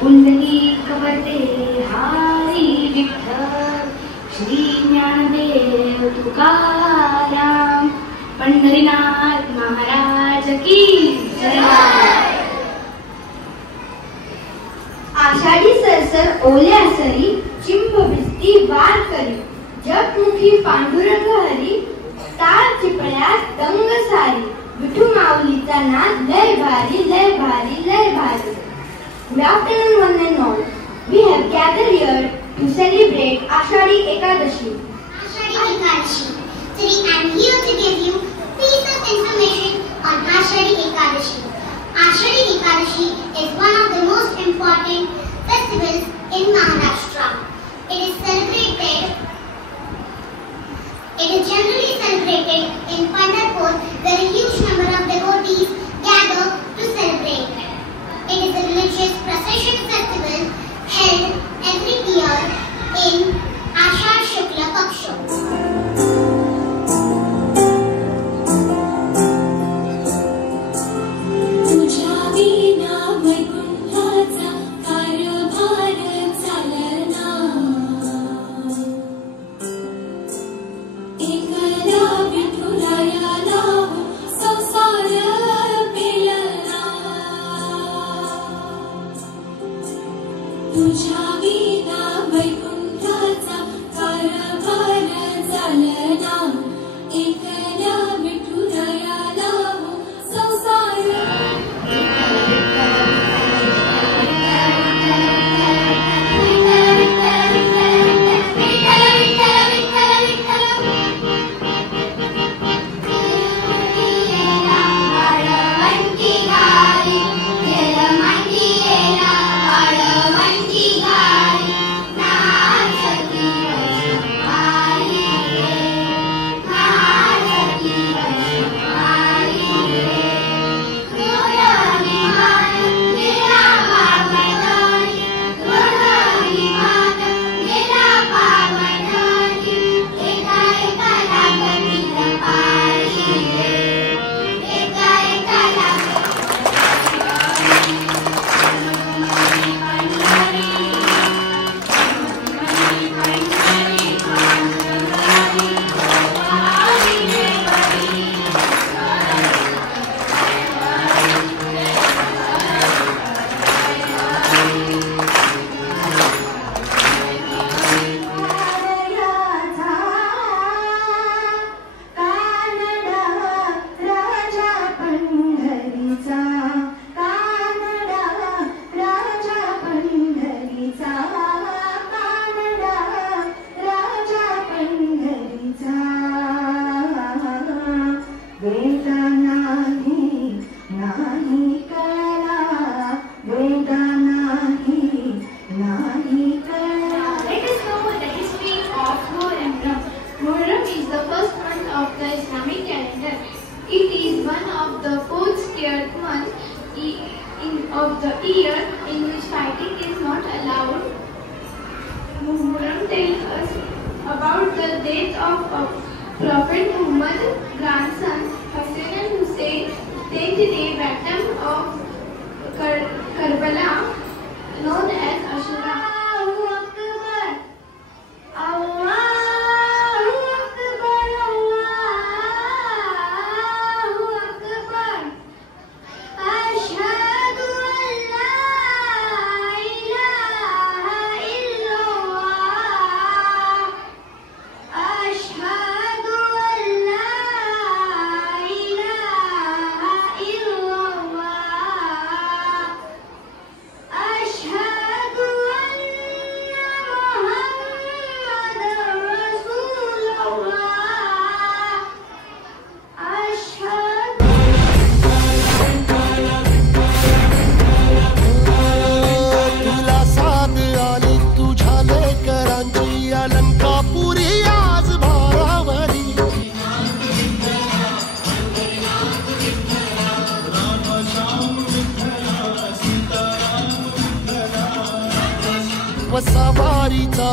पुंडलिक वरदे हरी विठ्ठल, श्री ज्ञानदेव तुकाराम, पंढरीनाथ महाराज की जय। आषाढी सरसर ओल्या सरी, चिंब भिजती वार करी, जगमुखी पांडुरंग हरी, टाळ चिपळ्यात दंग सारी, विठू माऊलीचा नाद लय भारी लय भारी लय भारी. Good afternoon one and all. We have gathered here to celebrate Ashadi Ekadashi. Ashadi Ekadashi. Today I am here to give you a piece of information on Ashadi Ekadashi. Ashadi Ekadashi is one of the most important festivals in Maharashtra. It is generally celebrated in Pandharpur, where a huge number of devotees gather to celebrate. It is a religious procession festival held every year in Ashad Shukla Paksha. Of the year in which fighting is not allowed. Muharram tells us about the death of Prophet Muhammad, grandson Hussein and Hussein, 10th day victim of Karbala, known as Ashura. सवारीचा